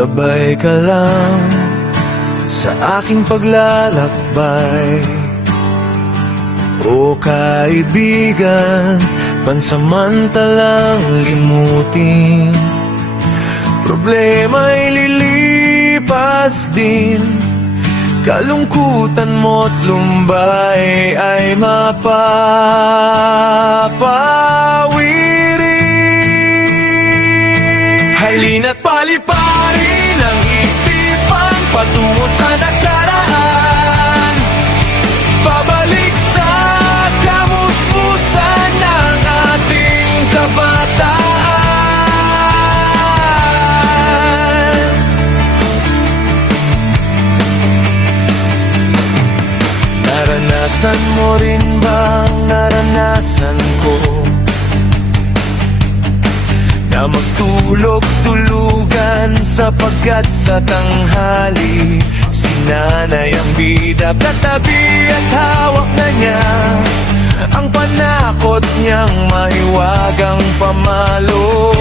Sabay ka lang sa aking paglalakbay. O kaibigan, pansamantalang limutin. Problema'y lilipas din, kalungkutan mo't lumbay ay mapapawi rin. Halina't paliparin ang isipan patungo sa nakaraan. Babalik sa kamusmusan ng ating kabataan. Naranasan mo rin bang naranasan ko, na magtulog-tulugan sapagkat sa tanghali sinanay ang bida, katabi at hawak na niya ang panakot niyang mahiwagang pamalo.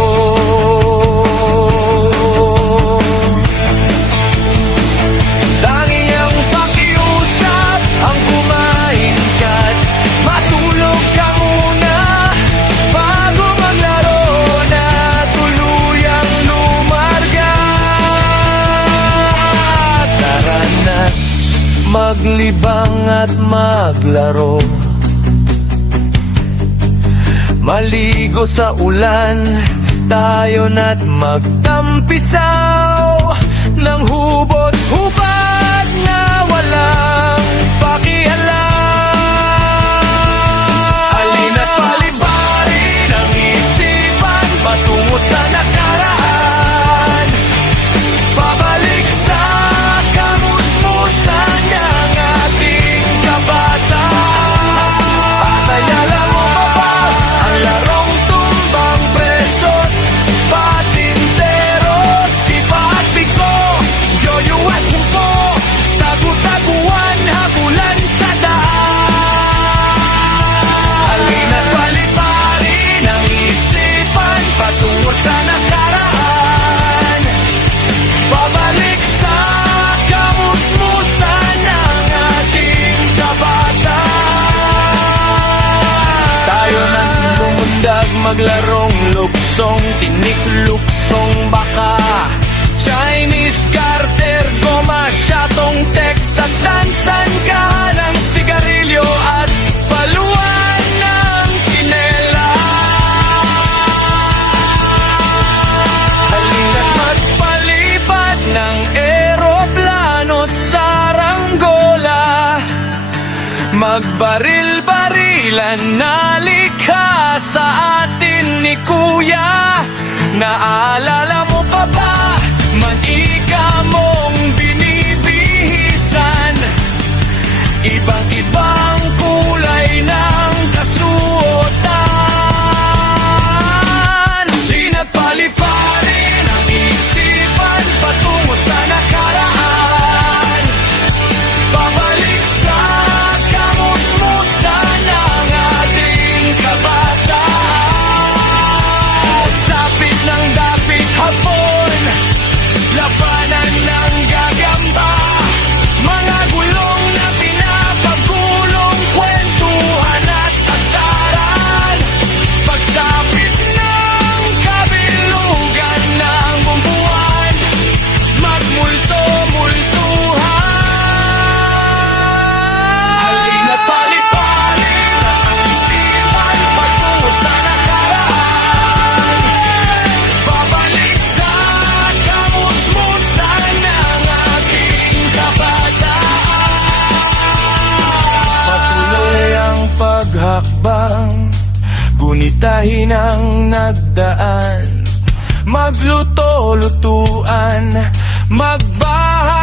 Tangi niyang pakiusap ang kumain ka't matulog ka muna bago maglaro na tuluyang lumarga. Tara na maglibang at maglaro, maligo sa ulan, tayo na't magtampisaw ng hubot-hubad na walang pakialam. Halina't paliparin ang isipan patungo sa nakaraan. Babalik sa kamusmusan ng ating kabataan. Patayala mo pa ba ang larong tumbang preso't patintero? Sipa at piko, yoyo at humpo, tagu-taguan, habulan sa daan. Halina't paliparin ang isipan patungo sa nakaraan. Babalik sa kamusmusan ng ating kabataan. Tayo nang lumundag maglarong luksong, tinik luksong baka, Chinese garter, goma, syatong text at dansan ka ng sigarilyo at paluan ng tsinela. Halina't magpalipad ng eroplano't saranggola, magbaril-barilan na likha sa atin ni Kuya. Naalala mo pa ba manika mong binibihisan? Ibang-ibang kulay ng kasuotan. Halina't paliparin ang isipan patungo sa nakaraan. Babalik sa kamusmusan ng ating kabataan. Sapit ng dapit hapon, labanan ng gagamba, mga gulong na pinapagulong, kwentuhan at asaran. Pagsapit ng kabilugan ng bumbuan, magmulto-multuhan. Halina't paliparin ang isipan patungo sa nakaraan. Babalik sa kamusmusan ng ating kabataan. Patuloy ang paghakbang, gunitahin ang nagdaan, magluto-lutuan, magbahay